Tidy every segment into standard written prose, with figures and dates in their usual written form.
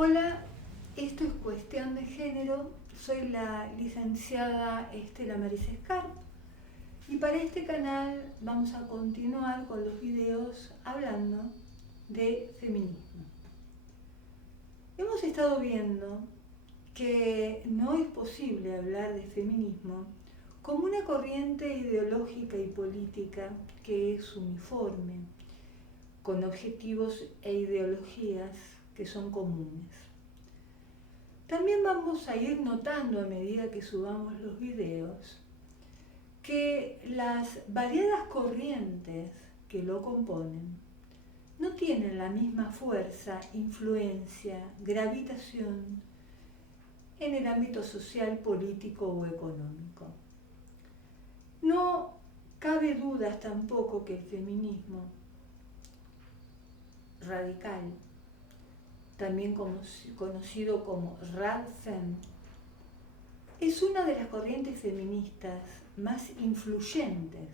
Hola, esto es Cuestión de Género. Soy la licenciada Estela Marisescar y para este canal vamos a continuar con los videos hablando de feminismo. Hemos estado viendo que no es posible hablar de feminismo como una corriente ideológica y política que es uniforme, con objetivos e ideologías que son comunes. También vamos a ir notando a medida que subamos los videos que las variadas corrientes que lo componen no tienen la misma fuerza, influencia, gravitación en el ámbito social, político o económico. No cabe dudas tampoco que el feminismo radical, también conocido como Radfem, es una de las corrientes feministas más influyentes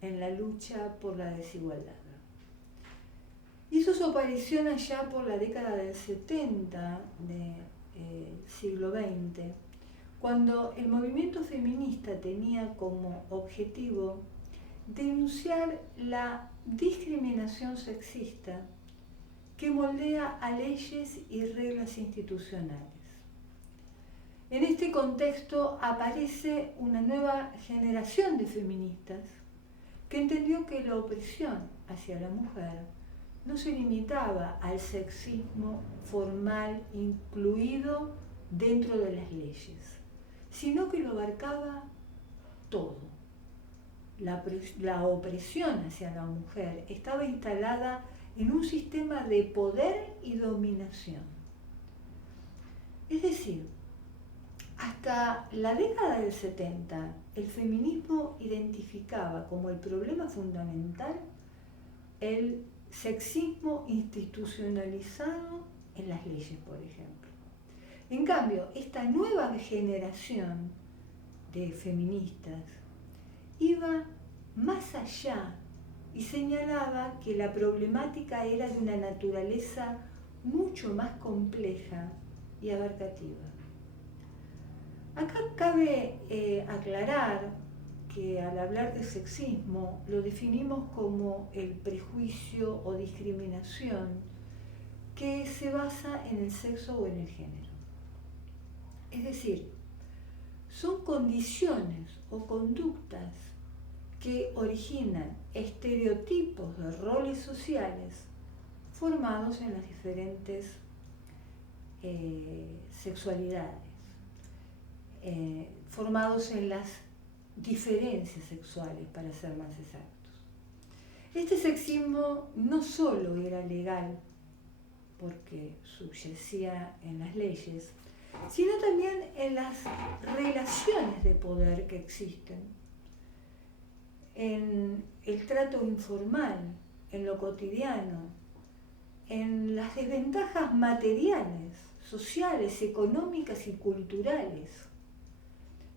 en la lucha por la desigualdad. Hizo su aparición allá por la década del 70 del siglo XX, cuando el movimiento feminista tenía como objetivo denunciar la discriminación sexista que moldea a leyes y reglas institucionales. En este contexto aparece una nueva generación de feministas que entendió que la opresión hacia la mujer no se limitaba al sexismo formal incluido dentro de las leyes, sino que lo abarcaba todo. La opresión hacia la mujer estaba instalada en un sistema de poder y dominación. Es decir, hasta la década del 70, el feminismo identificaba como el problema fundamental el sexismo institucionalizado en las leyes, por ejemplo. En cambio, esta nueva generación de feministas iba más allá y señalaba que la problemática era de una naturaleza mucho más compleja y abarcativa. Acá cabe aclarar que al hablar de sexismo lo definimos como el prejuicio o discriminación que se basa en el sexo o en el género. Es decir, son condiciones o conductas que originan estereotipos de roles sociales formados en las diferentes sexualidades, formados en las diferencias sexuales, para ser más exactos. Este sexismo no solo era legal, porque subyacía en las leyes, sino también en las relaciones de poder que existen, en el trato informal, en lo cotidiano, en las desventajas materiales, sociales, económicas y culturales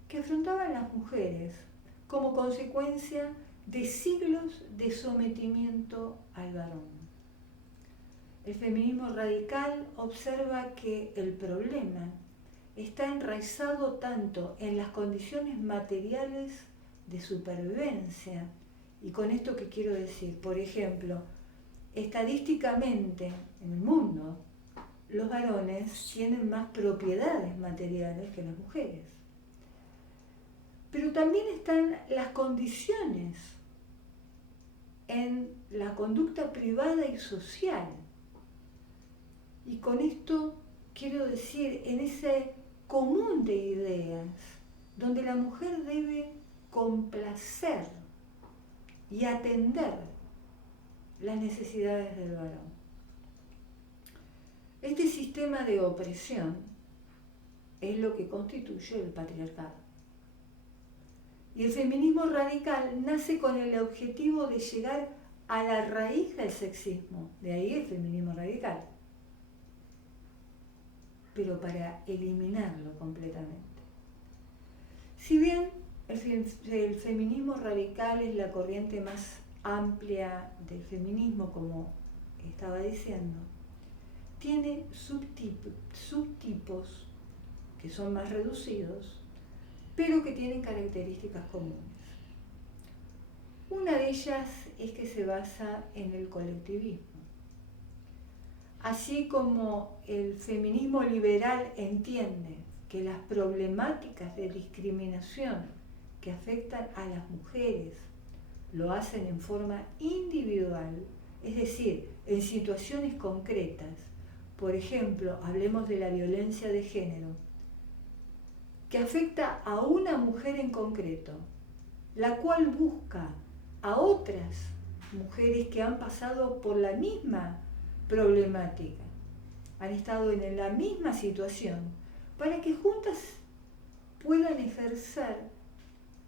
que afrontaban las mujeres como consecuencia de siglos de sometimiento al varón. El feminismo radical observa que el problema está enraizado tanto en las condiciones materiales de supervivencia. ¿Y con esto qué quiero decir? Por ejemplo, estadísticamente en el mundo, los varones tienen más propiedades materiales que las mujeres. Pero también están las condiciones en la conducta privada y social. Y con esto quiero decir, en ese común de ideas, donde la mujer debe complacer y atender las necesidades del varón. Este sistema de opresión es lo que constituye el patriarcado. Y el feminismo radical nace con el objetivo de llegar a la raíz del sexismo, de ahí el feminismo radical, pero para eliminarlo completamente. Si bien el feminismo radical es la corriente más amplia del feminismo, como estaba diciendo, tiene subtipos que son más reducidos, pero que tienen características comunes. Una de ellas es que se basa en el colectivismo. Así como el feminismo liberal entiende que las problemáticas de discriminación que afectan a las mujeres lo hacen en forma individual, es decir, en situaciones concretas. Por ejemplo, hablemos de la violencia de género, que afecta a una mujer en concreto, la cual busca a otras mujeres que han pasado por la misma problemática, han estado en la misma situación, para que juntas puedan ejercer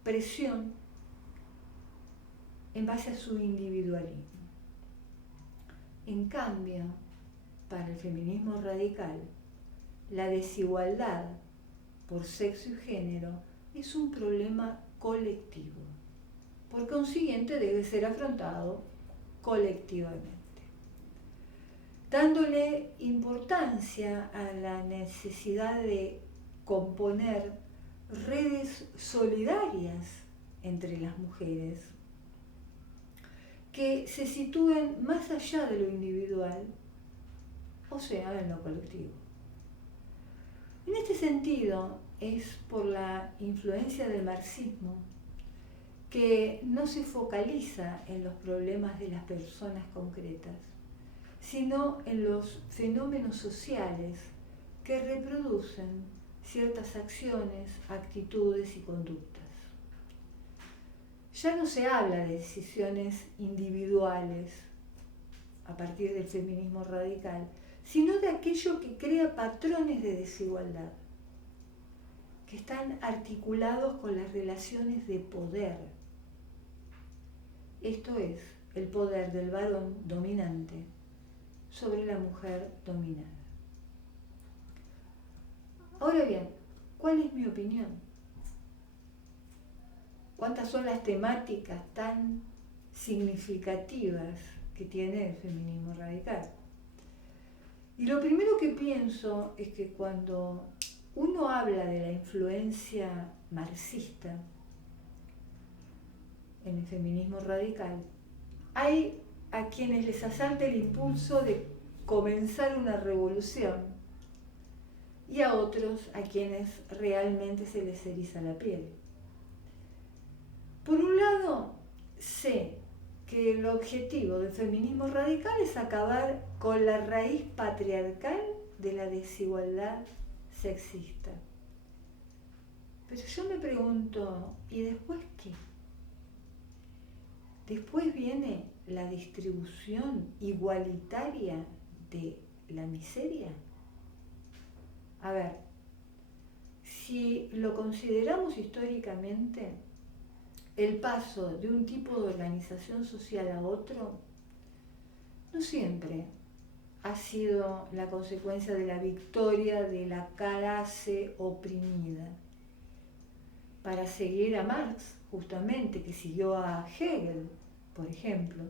presión en base a su individualismo. En cambio, para el feminismo radical, la desigualdad por sexo y género es un problema colectivo. Por consiguiente, debe ser afrontado colectivamente, dándole importancia a la necesidad de componer redes solidarias entre las mujeres que se sitúen más allá de lo individual, o sea, en lo colectivo. En este sentido, es por la influencia del marxismo que no se focaliza en los problemas de las personas concretas, sino en los fenómenos sociales que reproducen ciertas acciones, actitudes y conductas. Ya no se habla de decisiones individuales a partir del feminismo radical, sino de aquello que crea patrones de desigualdad, que están articulados con las relaciones de poder. Esto es, el poder del varón dominante sobre la mujer dominada. Ahora bien, ¿cuál es mi opinión? ¿Cuántas son las temáticas tan significativas que tiene el feminismo radical? Y lo primero que pienso es que cuando uno habla de la influencia marxista en el feminismo radical, hay a quienes les asalta el impulso de comenzar una revolución y a otros a quienes realmente se les eriza la piel. Por un lado, sé que el objetivo del feminismo radical es acabar con la raíz patriarcal de la desigualdad sexista. Pero yo me pregunto, ¿y después qué? Después viene la distribución igualitaria de la miseria. A ver, si lo consideramos históricamente, el paso de un tipo de organización social a otro no siempre ha sido la consecuencia de la victoria de la clase oprimida. Para seguir a Marx, justamente, que siguió a Hegel, por ejemplo,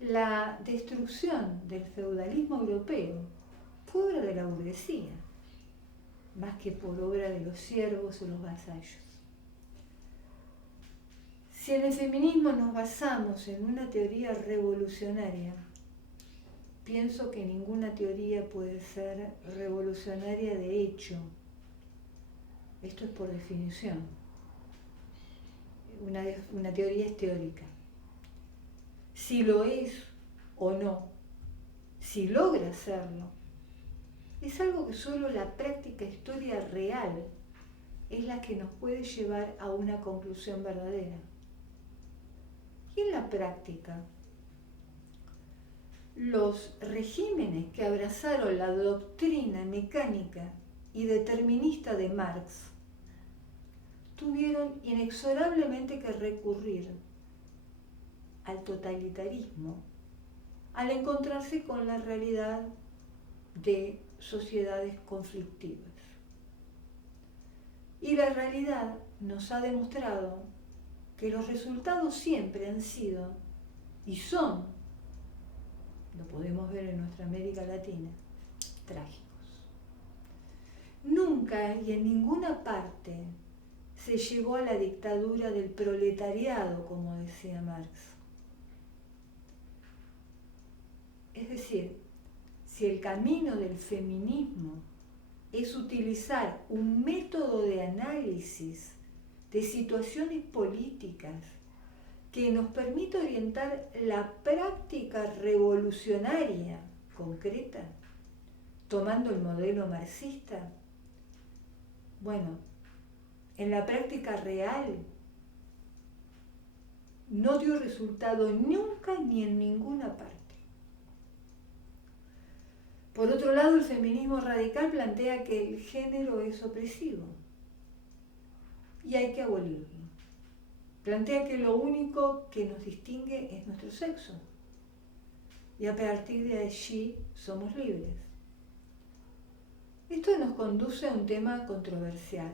la destrucción del feudalismo europeo fue obra de la burguesía, más que por obra de los siervos o los vasallos. Si en el feminismo nos basamos en una teoría revolucionaria, pienso que ninguna teoría puede ser revolucionaria de hecho. Esto es por definición. Una teoría es teórica. Si lo es o no, si logra serlo, es algo que solo la práctica historia real es la que nos puede llevar a una conclusión verdadera. Y en la práctica, los regímenes que abrazaron la doctrina mecánica y determinista de Marx tuvieron inexorablemente que recurrir al totalitarismo al encontrarse con la realidad de sociedades conflictivas. Y la realidad nos ha demostrado que los resultados siempre han sido y son, lo podemos ver en nuestra América Latina, trágicos. Nunca y en ninguna parte se llegó a la dictadura del proletariado, como decía Marx. Es decir, si el camino del feminismo es utilizar un método de análisis de situaciones políticas que nos permite orientar la práctica revolucionaria concreta, tomando el modelo marxista, bueno, en la práctica real no dio resultado nunca ni en ninguna parte. Por otro lado, el feminismo radical plantea que el género es opresivo y hay que abolirlo. Plantea que lo único que nos distingue es nuestro sexo y a partir de allí somos libres. Esto nos conduce a un tema controversial,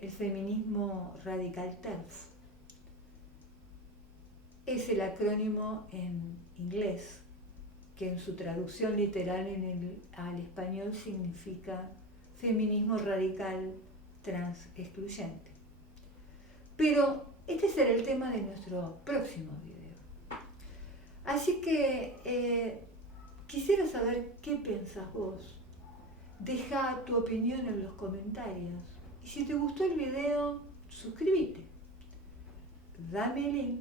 el feminismo radical TERF. Es el acrónimo en inglés, que en su traducción literal al español significa feminismo radical trans excluyente. Pero este será el tema de nuestro próximo video. Así que quisiera saber qué pensás vos. Deja tu opinión en los comentarios. Y si te gustó el video, suscríbete. Dame el link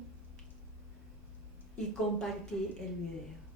y compartí el video.